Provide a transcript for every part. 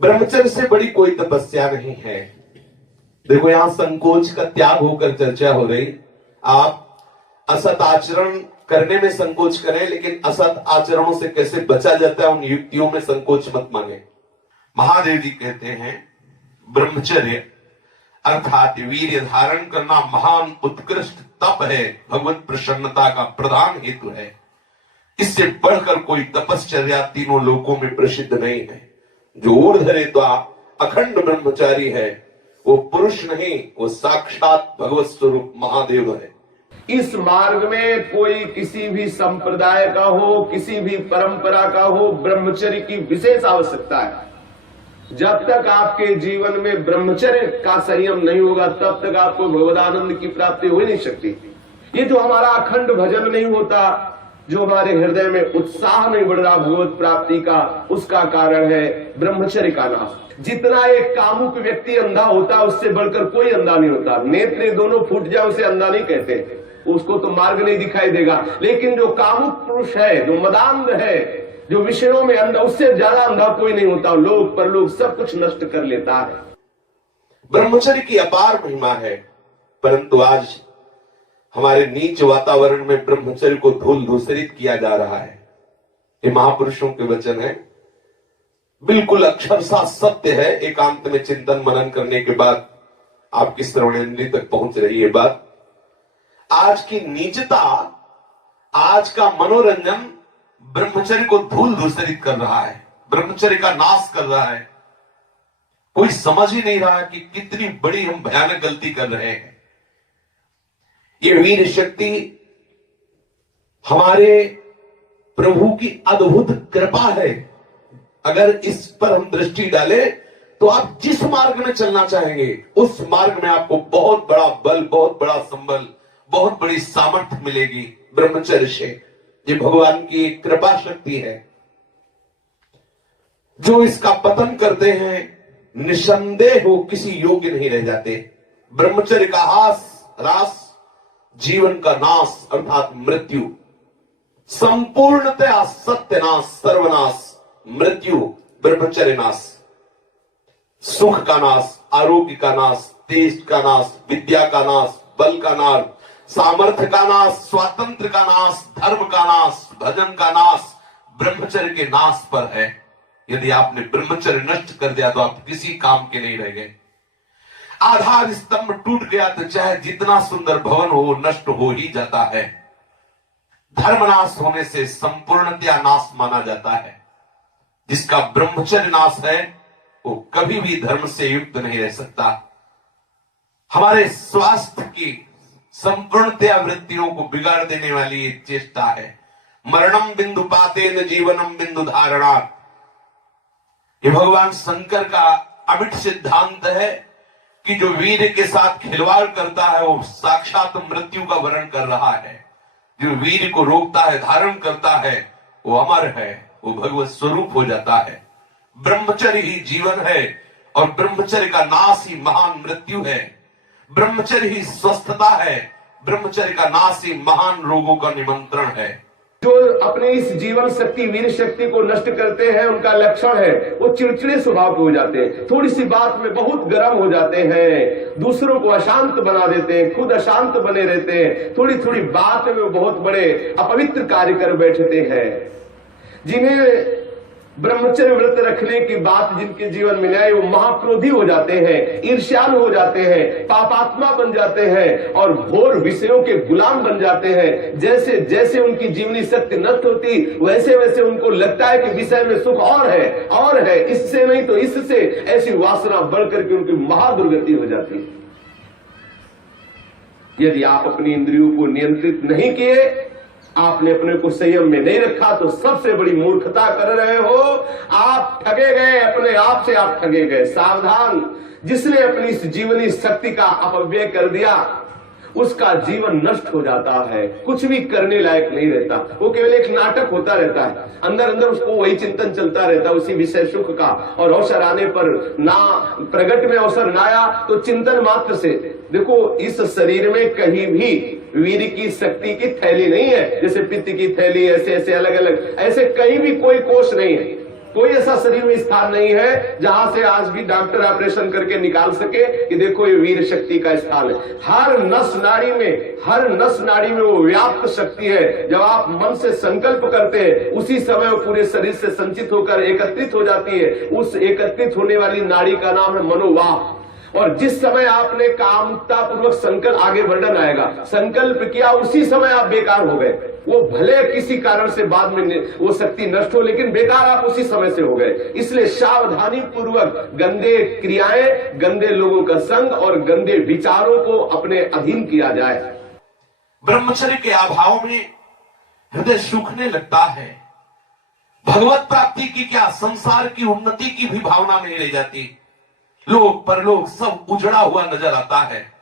ब्रह्मचर्य से बड़ी कोई तपस्या नहीं है। देखो, यहां संकोच का त्याग होकर चर्चा हो रही। आप असत आचरण करने में संकोच करें, लेकिन असत आचरणों से कैसे बचा जाता है उन युक्तियों में संकोच मत माने। महादेव जी कहते हैं ब्रह्मचर्य अर्थात वीर्य धारण करना महान उत्कृष्ट तप है, भगवत प्रसन्नता का प्रधान हेतु है। इससे बढ़कर कोई तपश्चर्या तीनों लोकों में प्रसिद्ध नहीं है। जो ऊर्ध्वरेता अखंड ब्रह्मचारी है वो पुरुष नहीं, वो साक्षात भगवत स्वरूप महादेव है। इस मार्ग में कोई किसी भी संप्रदाय का हो, किसी भी परंपरा का हो, ब्रह्मचर्य की विशेष आवश्यकता है। जब तक आपके जीवन में ब्रह्मचर्य का संयम नहीं होगा तब तक आपको भगवदानंद की प्राप्ति हो ही नहीं सकती। ये जो हमारा अखंड भजन नहीं होता, जो हमारे हृदय में उत्साह नहीं बढ़ रहा भगवत प्राप्ति का, उसका कारण है ब्रह्मचर्य का नाश। जितना एक कामुक व्यक्ति अंधा होता है उससे बढ़कर कोई अंधा नहीं होता। नेत्र दोनों फूट जाए उसे अंधा नहीं कहते, उसको तो मार्ग नहीं दिखाई देगा। लेकिन जो कामुक पुरुष है, जो मदांध है, जो विषयों में अंधा, उससे ज्यादा अंधा कोई नहीं होता। लोक परलोक सब कुछ नष्ट कर लेता है। ब्रह्मचर्य की अपार महिमा है, परंतु आज हमारे नीच वातावरण में ब्रह्मचर्य को धूल धूसरित किया जा रहा है। ये महापुरुषों के वचन है, बिल्कुल अक्षरशः सत्य है। एकांत में चिंतन मनन करने के बाद आपकी श्रवणेंद्रिय तक पहुंच रही है बात। आज की नीचता, आज का मनोरंजन ब्रह्मचर्य को धूल धूसरित कर रहा है, ब्रह्मचर्य का नाश कर रहा है। कोई समझ ही नहीं रहा कि कितनी बड़ी हम भयानक गलती कर रहे हैं। ये वीर शक्ति हमारे प्रभु की अद्भुत कृपा है। अगर इस पर हम दृष्टि डालें तो आप जिस मार्ग में चलना चाहेंगे उस मार्ग में आपको बहुत बड़ा बल, बहुत बड़ा संबल, बहुत बड़ी सामर्थ्य मिलेगी ब्रह्मचर्य से। ये भगवान की कृपा शक्ति है। जो इसका पतन करते हैं निसंदेह वो किसी योग्य नहीं रह जाते। ब्रह्मचर्य का ह्रास जीवन का नाश अर्थात मृत्यु, संपूर्णतया सत्यनाश, सर्वनाश, मृत्यु, ब्रह्मचर्य नाश, सुख का नाश, आरोग्य का नाश, तेज का नाश, विद्या का नाश, बल का नाश, सामर्थ्य का नाश, स्वातंत्र का नाश, धर्म का नाश, भजन का नाश ब्रह्मचर्य के नाश पर है। यदि आपने ब्रह्मचर्य नष्ट कर दिया तो आप किसी काम के नहीं रह गए। आधार स्तंभ टूट गया तो चाहे जितना सुंदर भवन हो नष्ट हो ही जाता है। धर्मनाश होने से संपूर्णतया नाश माना जाता है। जिसका ब्रह्मचर्य नाश है वो कभी भी धर्म से युक्त नहीं रह सकता। हमारे स्वास्थ्य की संपूर्णतया वृत्तियों को बिगाड़ देने वाली ये चेष्टा है। मरणम बिंदु पातेन जीवनम बिंदु धारणात्। ये भगवान शंकर का अमिट सिद्धांत है कि जो वीर के साथ खिलवाड़ करता है वो साक्षात मृत्यु का वर्ण कर रहा है। जो वीर को रोकता है, धारण करता है, वो अमर है, वो भगवत स्वरूप हो जाता है। ब्रह्मचर्य ही जीवन है और ब्रह्मचर्य का नाश ही महान मृत्यु है। ब्रह्मचर्य ही स्वस्थता है, ब्रह्मचर्य का नाश ही महान रोगों का निमंत्रण है। जो अपने इस जीवन शक्ति, वीर शक्ति को नष्ट करते हैं उनका लक्षण है वो चिड़चिड़े स्वभाव के हो जाते हैं। थोड़ी सी बात में बहुत गर्म हो जाते हैं, दूसरों को अशांत बना देते हैं, खुद अशांत बने रहते हैं। थोड़ी थोड़ी बात में बहुत बड़े अपवित्र कार्य कर बैठते हैं। जिन्हें ब्रह्मचर्य व्रत रखने की बात जिनके जीवन में आए वो महाक्रोधी हो जाते हैं, ईर्ष्यालु हो जाते हैं, पापात्मा बन जाते हैं और घोर विषयों के गुलाम बन जाते हैं। जैसे जैसे उनकी जीवनी शक्ति नष्ट होती वैसे वैसे उनको लगता है कि विषय में सुख और है, इससे नहीं तो इससे, ऐसी वासना बढ़ करके उनकी महादुर्गति हो जाती है। यदि आप अपनी इंद्रियों को नियंत्रित नहीं किए, आपने अपने को संयम में नहीं रखा तो सबसे बड़ी मूर्खता कर रहे हो। आप ठगे गए, अपने आप से आप ठगे गए। सावधान, जिसने अपनी इस जीवनी शक्ति का अपव्यय कर दिया उसका जीवन नष्ट हो जाता है, कुछ भी करने लायक नहीं रहता। वो केवल एक नाटक होता रहता है, अंदर अंदर उसको वही चिंतन चलता रहता है उसी विषय सुख का। और अवसर आने पर ना प्रगट में अवसर ना आया तो चिंतन मात्र से। देखो, इस शरीर में कहीं भी वीर की शक्ति की थैली नहीं है। जैसे पित्त की थैली, ऐसे ऐसे अलग अलग, ऐसे कहीं भी कोई कोष नहीं है। कोई ऐसा शरीर में स्थान नहीं है जहां से आज भी डॉक्टर ऑपरेशन करके निकाल सके कि देखो ये वीर शक्ति का स्थान है। हर नस नाड़ी में वो व्याप्त शक्ति है। जब आप मन से संकल्प करते हैं उसी समय वो पूरे शरीर से संचित होकर एकत्रित हो जाती है। उस एकत्रित होने वाली नाड़ी का नाम है मनोवाह। और जिस समय आपने कामता पूर्वक संकल्प, आगे वर्णन आएगा, संकल्प किया उसी समय आप बेकार हो गए। वो भले किसी कारण से बाद में वो शक्ति नष्ट हो, लेकिन बेकार आप उसी समय से हो गए। इसलिए सावधानी पूर्वक गंदे क्रियाएं, गंदे लोगों का संग और गंदे विचारों को अपने अधीन किया जाए। ब्रह्मचर्य के अभाव में हृदय सूखने लगता है। भगवत प्राप्ति की क्या, संसार की उन्नति की भी भावना नहीं रह जाती। लोक परलोक सब उजड़ा हुआ नजर आता है।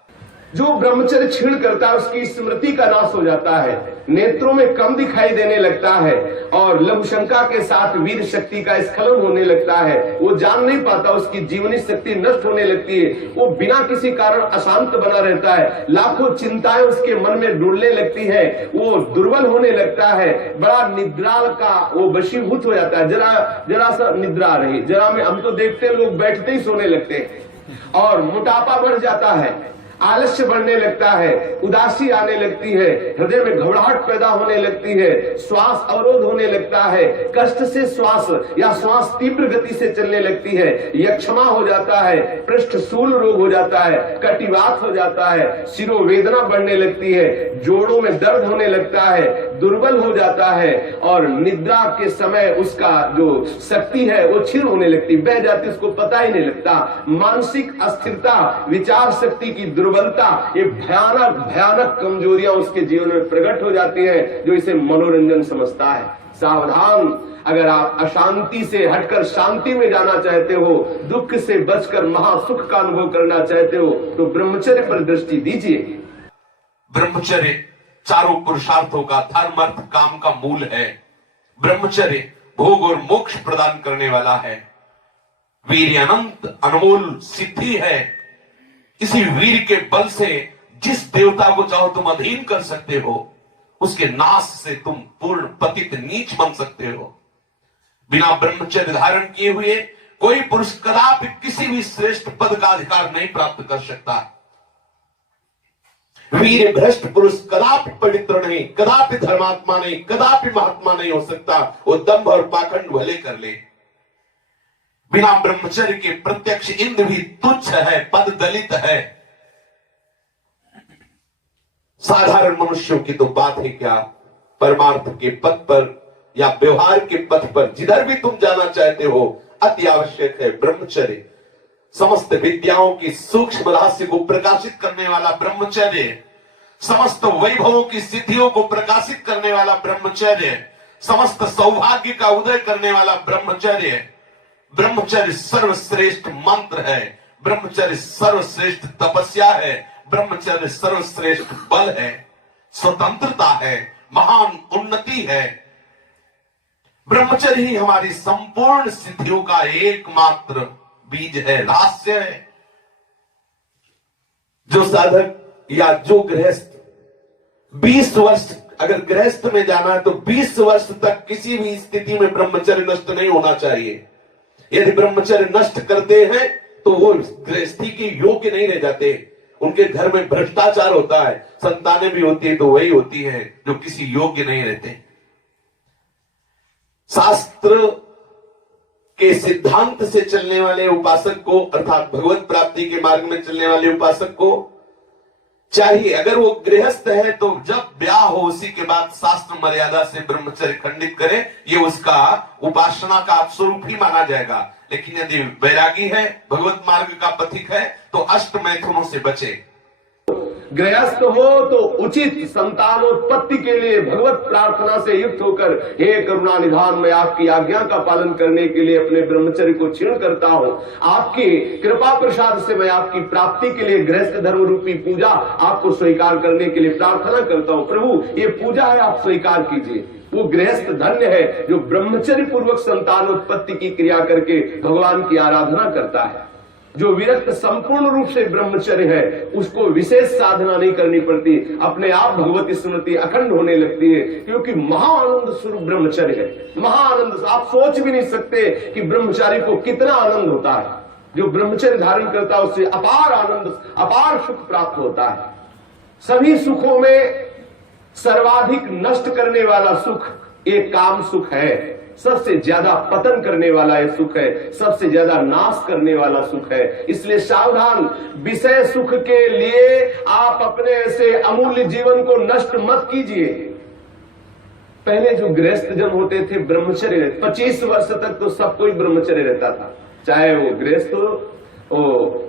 जो ब्रह्मचर्य छीण करता है उसकी स्मृति का नाश हो जाता है, नेत्रों में कम दिखाई देने लगता है और लघुशंका के साथ वीर शक्ति का स्खलन होने लगता है। वो जान नहीं पाता, उसकी जीवनी शक्ति नष्ट होने लगती है। वो बिना किसी कारण अशांत बना रहता है। लाखों चिंताएं उसके मन में डुलने लगती है। वो दुर्बल होने लगता है। बड़ा निद्रा का वो वशीभूत हो जाता है। जरा सा निद्रा आ रही, जरा में हम तो देखते हैं लोग बैठते ही सोने लगते हैं। और मोटापा बढ़ जाता है, आलस्य बढ़ने लगता है, उदासी आने लगती है, हृदय में घबराहट पैदा होने लगती है, श्वास अवरोध होने लगता है, कष्ट से श्वास या श्वास तीव्र गति से चलने लगती है, यक्षमा हो जाता है, पृष्ठशूल रोग हो जाता है, कटिवात हो जाता है, शिरोवेदना बढ़ने लगती है, जोड़ों में दर्द होने लगता है, दुर्बल हो जाता है और निद्रा के समय उसका जो शक्ति है वो क्षीण होने लगती, बह जाती, उसको पता ही नहीं लगता। मानसिक अस्थिरता, विचार शक्ति की दुर्बलता, ये भयानक भयानक कमजोरियां उसके जीवन में प्रकट हो जाती हैं, जो इसे मनोरंजन समझता है। सावधान, अगर आप अशांति से हटकर शांति में जाना चाहते हो, दुख से बचकर महासुख का अनुभव करना चाहते हो, तो ब्रह्मचर्य पर दृष्टि दीजिए। ब्रह्मचर्य चारों पुरुषार्थों का, धर्म अर्थ काम का मूल है। ब्रह्मचर्य भोग और मोक्ष प्रदान करने वाला है। वीर अनंत अनमोल सिद्धि है। इसी वीर के बल से जिस देवता को चाहो तुम अधीन कर सकते हो, उसके नाश से तुम पूर्ण पतित नीच बन सकते हो। बिना ब्रह्मचर्य धारण किए हुए कोई पुरुष कदापि किसी भी श्रेष्ठ पद का अधिकार नहीं प्राप्त कर सकता। वीर भ्रष्ट पुरुष कदापि पवित्र नहीं, कदापि धर्मात्मा नहीं, कदापि महात्मा नहीं हो सकता। वो दंभ और पाखंड भले कर ले। बिना ब्रह्मचर्य के प्रत्यक्ष इंद्र भी तुच्छ है, पद दलित है। साधारण मनुष्यों की तो बात है क्या, परमार्थ के पथ पर या व्यवहार के पथ पर जिधर भी तुम जाना चाहते हो, अति आवश्यक है ब्रह्मचर्य। समस्त विद्याओं की सूक्ष्म रहस्य को प्रकाशित करने वाला ब्रह्मचर्य, समस्त वैभवों की सिद्धियों को प्रकाशित करने वाला ब्रह्मचर्य, समस्त सौभाग्य का उदय करने वाला ब्रह्मचर्य। ब्रह्मचर्य सर्वश्रेष्ठ मंत्र है, ब्रह्मचर्य सर्वश्रेष्ठ तपस्या है, ब्रह्मचर्य सर्वश्रेष्ठ बल है, स्वतंत्रता है, महान उन्नति है। ब्रह्मचर्य ही हमारी संपूर्ण सिद्धियों का एकमात्र बीज है, रहस्य है। जो साधक या जो गृहस्थ 20 वर्ष अगर गृहस्थ में जाना है तो 20 वर्ष तक किसी भी स्थिति में ब्रह्मचर्य नष्ट नहीं होना चाहिए। यदि ब्रह्मचर्य नष्ट करते हैं तो वो गृहस्थी के योग्य नहीं रह जाते। उनके घर में भ्रष्टाचार होता है, संतानें भी होती है तो वही होती है जो किसी योग्य नहीं रहते। शास्त्र के सिद्धांत से चलने वाले उपासक को, अर्थात भगवत प्राप्ति के मार्ग में चलने वाले उपासक को चाहिए, अगर वो गृहस्थ है तो जब ब्याह हो उसी के बाद शास्त्र मर्यादा से ब्रह्मचर्य खंडित करे, ये उसका उपासना का स्वरूप ही माना जाएगा। लेकिन यदि वैरागी है, भगवत मार्ग का पथिक है, तो अष्ट मैथुनों से बचे। गृहस्थ हो तो उचित संतानोत्पत्ति के लिए भगवत प्रार्थना से युक्त होकर, हे करुणा निधान, मैं आपकी आज्ञा का पालन करने के लिए अपने ब्रह्मचर्य को क्षीण करता हूँ। आपकी कृपा प्रसाद से मैं आपकी प्राप्ति के लिए गृहस्थ धर्म रूपी पूजा आपको स्वीकार करने के लिए प्रार्थना करता हूँ। प्रभु, ये पूजा है, आप स्वीकार कीजिए। वो गृहस्थ धन्य है जो ब्रह्मचर्य पूर्वक संतानोत्पत्ति की क्रिया करके भगवान की आराधना करता है। जो विरक्त संपूर्ण रूप से ब्रह्मचर्य है उसको विशेष साधना नहीं करनी पड़ती, अपने आप भगवती स्मृति अखंड होने लगती है, क्योंकि महाआनंद स्वरूप ब्रह्मचर्य है। महाआनंद, आप सोच भी नहीं सकते कि ब्रह्मचारी को कितना आनंद होता है। जो ब्रह्मचर्य धारण करता है उससे अपार आनंद, अपार सुख प्राप्त होता है। सभी सुखों में सर्वाधिक नष्ट करने वाला सुख एक काम सुख है, सबसे ज्यादा पतन करने वाला यह सुख है, सबसे ज्यादा नाश करने वाला सुख है। इसलिए सावधान, विषय सुख के लिए आप अपने ऐसे अमूल्य जीवन को नष्ट मत कीजिए। पहले जो गृहस्थ जन होते थे ब्रह्मचर्य, 25 वर्ष तक तो सब कोई ब्रह्मचर्य रहता था, चाहे वो गृहस्थ हो,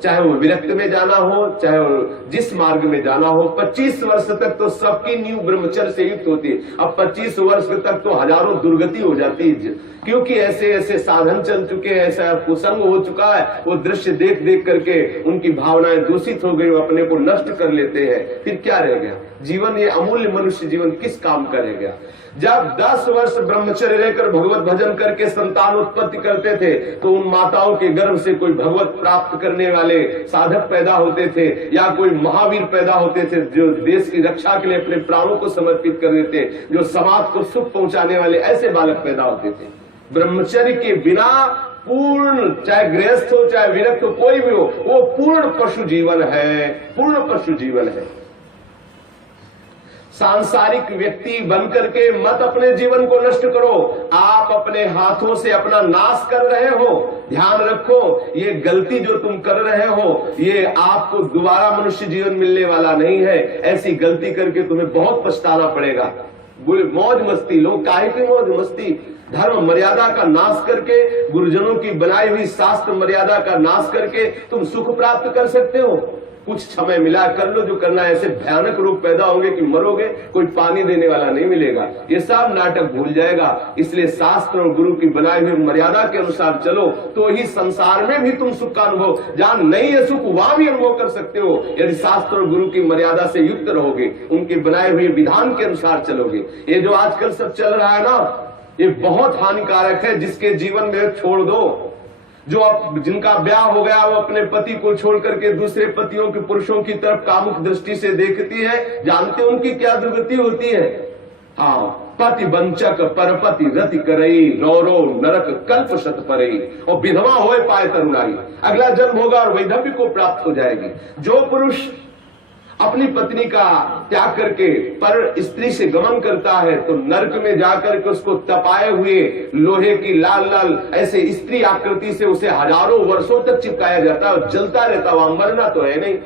चाहे वो विरक्त में जाना हो, चाहे वो जिस मार्ग में जाना हो। 25 वर्ष तक तो सबकी नींव ब्रह्मचर्य से युक्त होती है। अब 25 वर्ष तक तो हजारों दुर्गति हो जाती है, क्योंकि ऐसे ऐसे साधन चल चुके हैं, ऐसा कुसंग हो चुका है, वो दृश्य देख देख करके उनकी भावनाएं दूषित हो गई, वो अपने को नष्ट कर लेते हैं। फिर क्या रह गया जीवन? ये अमूल्य मनुष्य जीवन किस काम का रह गया? जब 10 वर्ष ब्रह्मचर्य रहकर भगवत भजन करके संतान उत्पत्ति करते थे तो उन माताओं के गर्भ से कोई भगवत प्राप्त करने वाले साधक पैदा होते थे, या कोई महावीर पैदा होते थे जो देश की रक्षा के लिए अपने प्राणों को समर्पित कर देते, जो समाज को सुख पहुंचाने वाले ऐसे बालक पैदा होते थे। ब्रह्मचर्य के बिना पूर्ण, चाहे गृहस्थ हो चाहे विरक्त हो, कोई भी हो, वो पूर्ण पशु जीवन है, पूर्ण पशु जीवन है। सांसारिक व्यक्ति बनकर के मत अपने जीवन को नष्ट करो, आप अपने हाथों से अपना नाश कर रहे हो। ध्यान रखो, ये गलती जो तुम कर रहे हो ये आपको दोबारा मनुष्य जीवन मिलने वाला नहीं है। ऐसी गलती करके तुम्हें बहुत पछताना पड़ेगा। मौज मस्ती, लोग काहे की मौज मस्ती? धर्म मर्यादा का नाश करके, गुरुजनों की बनाई हुई शास्त्र मर्यादा का नाश करके तुम सुख प्राप्त कर सकते हो। कुछ समय मिला, कर लो जो करना है। ऐसे भयानक रोग पैदा होंगे कि मरोगे, कोई पानी देने वाला नहीं मिलेगा। ये सब नाटक भूल जाएगा। इसलिए शास्त्र और गुरु की बनाई हुई मर्यादा के अनुसार चलो, तो ही संसार में भी तुम सुख का अनुभव, जहां नहीं है सुख वहां भी अनुभव कर सकते हो, यदि शास्त्र और गुरु की मर्यादा से युक्त रहोगे, उनके बनाए हुए विधान के अनुसार चलोगे। ये जो आजकल सब चल रहा है ना, ये बहुत हानिकारक है। जिसके जीवन में छोड़ दो, जो जिनका ब्याह हो गया वो अपने पति को छोड़ करके दूसरे पतियों के, पुरुषों की तरफ कामुक दृष्टि से देखती है, जानते उनकी क्या दुर्गति होती है? हाँ, पति वंचक परपति रति करई, रो रो नरक कल्प शत परई, और विधवा होए पाए तरुणाई, अगला जन्म होगा और वैधव्य को प्राप्त हो जाएगी। जो पुरुष अपनी पत्नी का त्याग करके पर स्त्री से गमन करता है तो नरक में जाकर के उसको तपाए हुए लोहे की लाल लाल ऐसे स्त्री आकृति से उसे हजारों वर्षों तक चिपकाया जाता है और जलता रहता, वहां मरना तो है नहीं।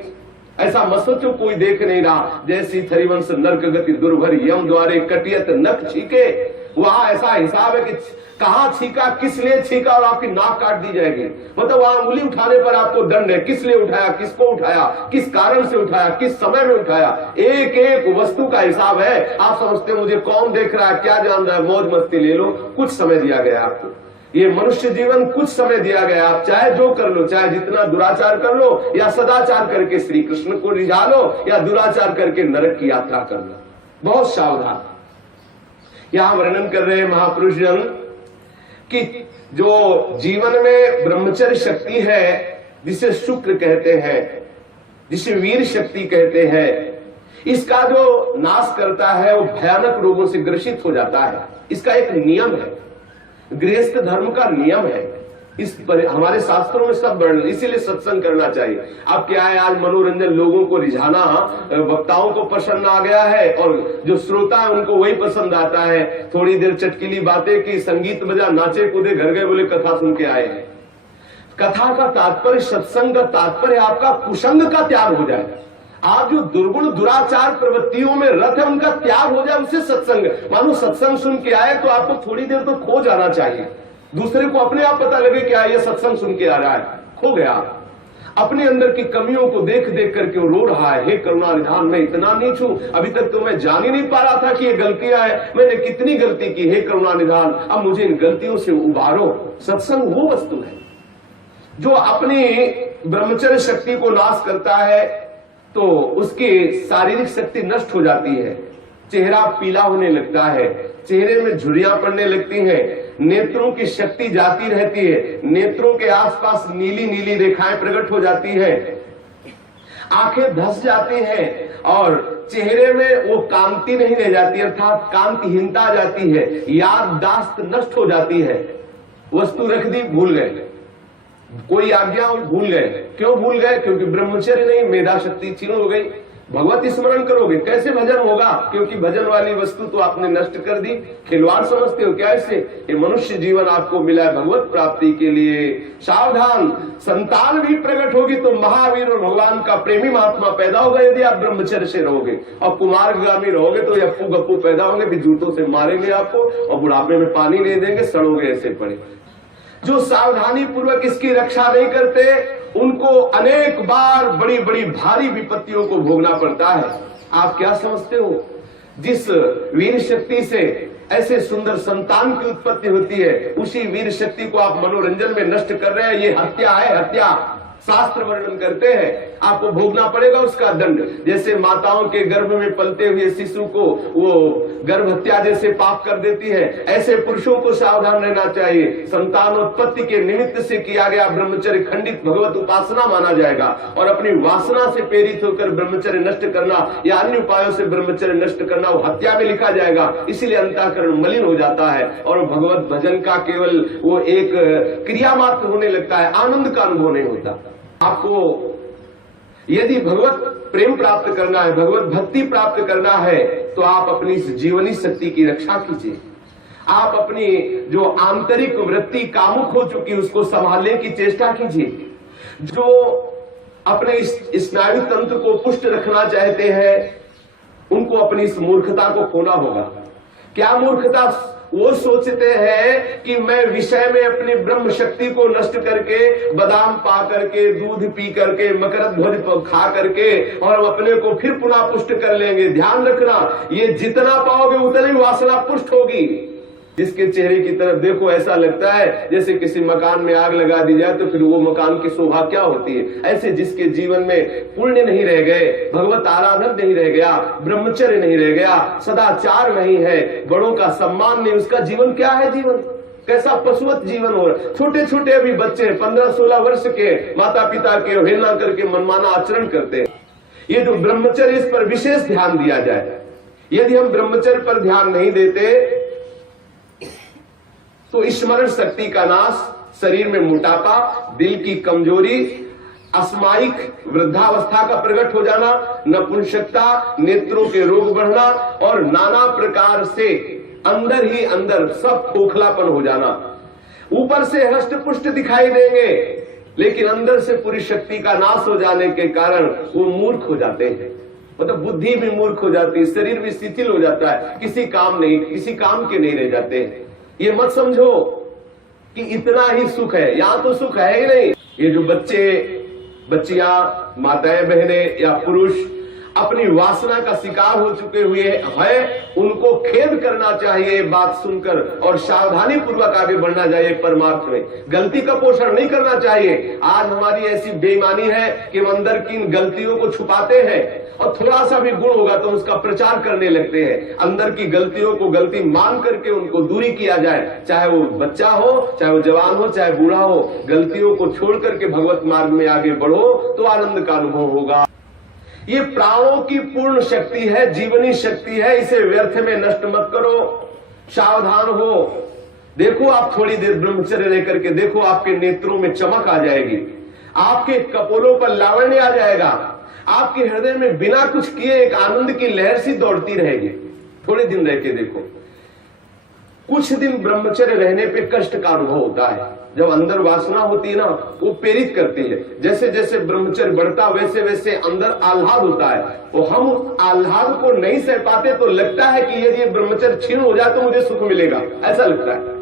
ऐसा मत सोचो कोई देख नहीं रहा। जैसी थरिवंश नरक गति दुर्भर यम द्वारे कटियत नख छीके, वहां ऐसा हिसाब है कि कहां छीका, किस लिए छीका, और आपकी नाक काट दी जाएगी। मतलब वहां उंगली उठाने पर आपको दंड है, किस लिए उठाया, किसको उठाया, किस कारण से उठाया, किस समय में उठाया, एक एक वस्तु का हिसाब है। आप समझते हो मुझे कौन देख रहा है, क्या जान रहा है, मौज मस्ती ले लो। कुछ समय दिया गया आपको, ये मनुष्य जीवन कुछ समय दिया गया। आप चाहे जो कर लो, चाहे जितना दुराचार कर लो या सदाचार करके श्री कृष्ण को रिझा लो, या दुराचार करके नरक की यात्रा कर लो। बहुत सावधान। यहां वर्णन कर रहे हैं महापुरुष जन कि जो जीवन में ब्रह्मचर्य शक्ति है, जिसे शुक्र कहते हैं, जिसे वीर शक्ति कहते हैं, इसका जो नाश करता है वो भयानक रोगों से ग्रसित हो जाता है। इसका एक नियम है, गृहस्थ धर्म का नियम है। इस पर हमारे शास्त्रों में सब वर्णन, इसीलिए सत्संग करना चाहिए। अब क्या है, आज मनोरंजन, लोगों को रिझाना, वक्ताओं को पसंद आ गया है और जो श्रोता है उनको वही पसंद आता है। थोड़ी देर चटकीली बातें की, संगीत बजा, नाचे कूदे, घर गए, बोले कथा सुन के आए हैं। कथा का तात्पर्य, सत्संग का तात्पर्य आपका कुसंग का त्याग हो जाए। आप जो दुर्गुण दुराचार प्रवृत्तियों में रत है उनका त्याग हो जाए, उससे सत्संग। मानो सत्संग सुन के आए तो आपको थोड़ी देर तो खो जाना चाहिए। दूसरे को अपने आप पता लगे कि ये सत्संग सुन के आ रहा है, खो गया। अपने अंदर की कमियों को देख देख करके वो रो रहा है, हे करुणा निधान, मैं इतना नीच हूं, अभी तक तो मैं जान ही नहीं पा रहा था कि ये गलतियां हैं, मैंने कितनी गलती की, हे करुणा निधान, अब मुझे इन गलतियों से उबारो। सत्संग वो वस्तु है जो अपनी ब्रह्मचर्य शक्ति को नाश करता है तो उसकी शारीरिक शक्ति नष्ट हो जाती है। चेहरा पीला होने लगता है, चेहरे में झुर्रियां पड़ने लगती हैं, नेत्रों की शक्ति जाती रहती है, नेत्रों के आसपास नीली नीली रेखाएं प्रकट हो जाती है, आंखें धस जाती हैं और चेहरे में वो कांति नहीं रह जाती, अर्थात कांतिहीनता आ जाती है, याददाश्त नष्ट हो जाती है। वस्तु रख दी, भूल गए, कोई आज्ञा भूल गए। क्यों भूल गए? क्योंकि ब्रह्मचर्य नहीं, मेधा शक्ति क्षीण हो गई। भगवत स्मरण करोगे, कैसे भजन होगा? क्योंकि भजन वाली वस्तु तो आपने नष्ट कर दी। खिलवाड़ समझते हो क्या इससे? ये मनुष्य जीवन आपको मिला है भगवत प्राप्ति के लिए। सावधान, संतान भी प्रकट होगी तो महावीर और भगवान का प्रेमी महात्मा पैदा होगा यदि आप ब्रह्मचर्य से रहोगे। और कुमारगामी रहोगे तो अप्पू गप्पू पैदा होंगे, फिर जूतों से मारेंगे आपको और बुढ़ापे में पानी नहीं देंगे, सड़ोगे ऐसे पड़े। जो सावधानी पूर्वक इसकी रक्षा नहीं करते उनको अनेक बार बड़ी बड़ी भारी विपत्तियों को भोगना पड़ता है। आप क्या समझते हो? जिस वीर शक्ति से ऐसे सुंदर संतान की उत्पत्ति होती है, उसी वीर शक्ति को आप मनोरंजन में नष्ट कर रहे हैं। ये हत्या है, हत्या। शास्त्र वर्णन करते हैं आपको भोगना पड़ेगा उसका दंड। जैसे माताओं के गर्भ में पलते हुए शिशु को वो गर्भ हत्या जैसे पाप कर देती है, ऐसे पुरुषों को सावधान रहना चाहिए। संतानोत्पत्ति के निमित्त से किया गया ब्रह्मचर्य खंडित भगवत उपासना माना जाएगा और अपनी वासना से प्रेरित होकर ब्रह्मचर्य नष्ट करना या अन्य उपायों से ब्रह्मचर्य नष्ट करना वो हत्या में लिखा जाएगा। इसीलिए अंतःकरण मलिन हो जाता है और भगवत भजन का केवल वो एक क्रिया मात्र होने लगता है, आनंद का अनुभव नहीं होता। आपको यदि भगवत प्रेम प्राप्त करना है, भगवत भक्ति प्राप्त करना है, तो आप अपनी इस जीवनी शक्ति की रक्षा कीजिए। आप अपनी जो आंतरिक वृत्ति कामुक हो चुकी है उसको संभालने की चेष्टा कीजिए। जो अपने इस स्नायु तंत्र को पुष्ट रखना चाहते हैं उनको अपनी इस मूर्खता को खोना होगा। क्या मूर्खता? वो सोचते हैं कि मैं विषय में अपनी ब्रह्म शक्ति को नष्ट करके, बादाम पा करके, दूध पी करके, मकरंद ध्वज खा करके और अपने को फिर पुनः पुष्ट कर लेंगे। ध्यान रखना, ये जितना पाओगे उतनी वासना पुष्ट होगी। जिसके चेहरे की तरफ देखो ऐसा लगता है जैसे किसी मकान में आग लगा दी जाए तो फिर वो मकान की शोभा क्या होती है। ऐसे जिसके जीवन में पुण्य नहीं रह गए, भगवत आराधन नहीं रह गया, ब्रह्मचर्य नहीं रह गया, सदाचार नहीं है, बड़ों का सम्मान नहीं, उसका जीवन क्या है? जीवन कैसा पशुवत जीवन हो रहा है। छोटे छोटे अभी बच्चे 15-16 वर्ष के माता पिता के अवहेलना करके मनमाना आचरण करते हैं। ये जो ब्रह्मचर्य, इस पर विशेष ध्यान दिया जाए। यदि हम ब्रह्मचर्य पर ध्यान नहीं देते तो स्मरण शक्ति का नाश, शरीर में मोटापा, दिल की कमजोरी, अस्मायिक वृद्धावस्था का प्रकट हो जाना, नपुंसकता, नेत्रों के रोग बढ़ना और नाना प्रकार से अंदर ही अंदर सब खोखलापन हो जाना। ऊपर से हष्ट पुष्ट दिखाई देंगे लेकिन अंदर से पूरी शक्ति का नाश हो जाने के कारण वो मूर्ख हो जाते हैं। मतलब बुद्धि भी मूर्ख हो जाती है, शरीर भी शिथिल हो जाता है, किसी काम के नहीं रह जाते हैं। ये मत समझो कि इतना ही सुख है, यहां तो सुख है ही नहीं। ये जो बच्चे, बच्चियां, माताएं, बहनें या पुरुष अपनी वासना का शिकार हो चुके हुए हैं, उनको खेद करना चाहिए बात सुनकर और सावधानी पूर्वक आगे बढ़ना चाहिए परमार्थ में। गलती का पोषण नहीं करना चाहिए। आज हमारी ऐसी बेईमानी है कि हम अंदर की इन गलतियों को छुपाते हैं और थोड़ा सा भी गुण होगा तो उसका प्रचार करने लगते हैं। अंदर की गलतियों को गलती मान करके उनको दूरी किया जाए, चाहे वो बच्चा हो, चाहे वो जवान हो, चाहे बूढ़ा हो। गलतियों को छोड़ करके भगवत मार्ग में आगे बढ़ो तो आनंद का अनुभव होगा। ये प्राणों की पूर्ण शक्ति है, जीवनी शक्ति है, इसे व्यर्थ में नष्ट मत करो। सावधान हो। देखो आप थोड़ी देर ब्रह्मचर्य रह करके देखो, आपके नेत्रों में चमक आ जाएगी, आपके कपोलों पर लावण्य आ जाएगा, आपके हृदय में बिना कुछ किए एक आनंद की लहर सी दौड़ती रहेगी। थोड़े दिन रह के देखो। कुछ दिन ब्रह्मचर्य रहने पे कष्ट का अनुभव होता है। जब अंदर वासना होती है ना, वो प्रेरित करती है। जैसे जैसे ब्रह्मचर्य बढ़ता वैसे वैसे अंदर आह्लाद होता है। तो हम आह्लाद को नहीं सह पाते तो लगता है कि यदि ब्रह्मचर्य क्षीण हो जाए तो मुझे सुख मिलेगा, ऐसा लगता है।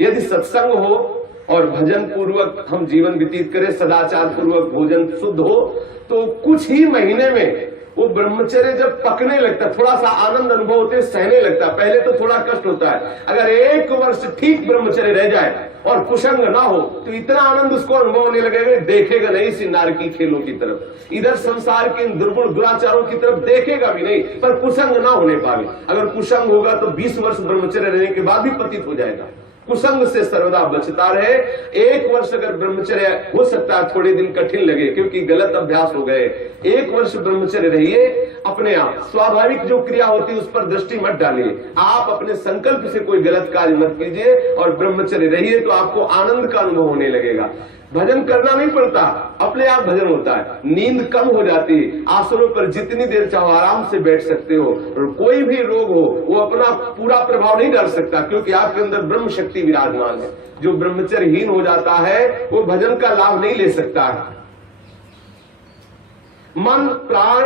यदि सत्संग हो और भजन पूर्वक हम जीवन व्यतीत करें, सदाचार पूर्वक भोजन शुद्ध हो, तो कुछ ही महीने में वो ब्रह्मचर्य जब पकने लगता, थोड़ा सा आनंद अनुभव होते, सहने लगता। पहले तो थोड़ा कष्ट होता है। अगर 1 वर्ष ठीक ब्रह्मचर्य रह जाए और कुसंग ना हो तो इतना आनंद उसको अनुभव होने लगेगा, देखेगा नहीं इसी नारकी खेलों की तरफ, इधर संसार के इन दुर्गुण दुराचारों की तरफ देखेगा भी नहीं, पर कुसंग ना होने पावे। अगर कुसंग होगा तो 20 वर्ष ब्रह्मचर्य रहने के बाद भी पतित हो जाएगा। कुसंग से सर्वदा बचता रहे। 1 वर्ष अगर ब्रह्मचर्य, हो सकता है थोड़े दिन कठिन लगे क्योंकि गलत अभ्यास हो गए, 1 वर्ष ब्रह्मचर्य रहिए। अपने आप स्वाभाविक जो क्रिया होती है उस पर दृष्टि मत डालिए, आप अपने संकल्प से कोई गलत कार्य मत कीजिए और ब्रह्मचर्य रहिए, तो आपको आनंद का अनुभव होने लगेगा। भजन करना नहीं पड़ता, अपने आप भजन होता है। नींद कम हो जाती है, आसनों पर जितनी देर चाहो आराम से बैठ सकते हो, और कोई भी रोग हो वो अपना पूरा प्रभाव नहीं डाल सकता क्योंकि आपके अंदर ब्रह्म शक्ति विराजमान है। जो ब्रह्मचर्यहीन हो जाता है वो भजन का लाभ नहीं ले सकता है। मन, प्राण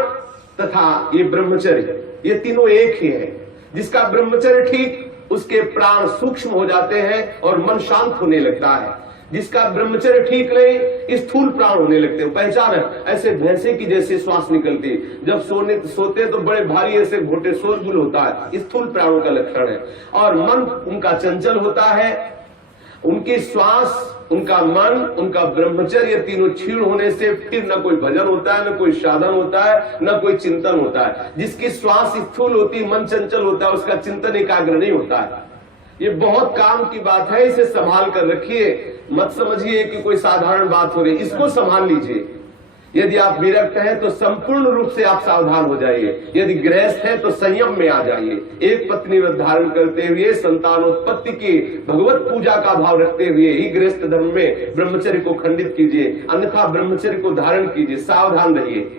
तथा ये ब्रह्मचर्य, ये तीनों एक ही है। जिसका ब्रह्मचर्य ठीक, उसके प्राण सूक्ष्म हो जाते हैं और मन शांत होने लगता है। जिसका ब्रह्मचर्य ठीक नहीं, स्थूल प्राण होने लगते हैं। पहचान है, ऐसे भैंसे की जैसे श्वास निकलती, जब सोते तो बड़े भारी ऐसे घोटे शोरगुल होता है, स्थूल प्राणों का लक्षण है। और मन उनका चंचल होता है, उनकी श्वास, उनका मन, उनका ब्रह्मचर्य, तीनों क्षीण होने से फिर न कोई भजन होता है, न कोई साधन होता है, न कोई चिंतन होता है। जिसकी श्वास स्थूल होती, मन चंचल होता है, उसका चिंतन एकाग्र नहीं होता है। ये बहुत काम की बात है, इसे संभाल कर रखिए। मत समझिए कि कोई साधारण बात हो रही, इसको संभाल लीजिए। यदि आप विरक्त हैं तो संपूर्ण रूप से आप सावधान हो जाइए। यदि गृहस्थ हैं तो संयम में आ जाइए। एक पत्नी व्रत धारण करते हुए संतानोत्पत्ति की भगवत पूजा का भाव रखते हुए ही गृहस्थ धर्म में ब्रह्मचर्य को खंडित कीजिए, अन्यथा ब्रह्मचर्य को धारण कीजिए। सावधान रहिए।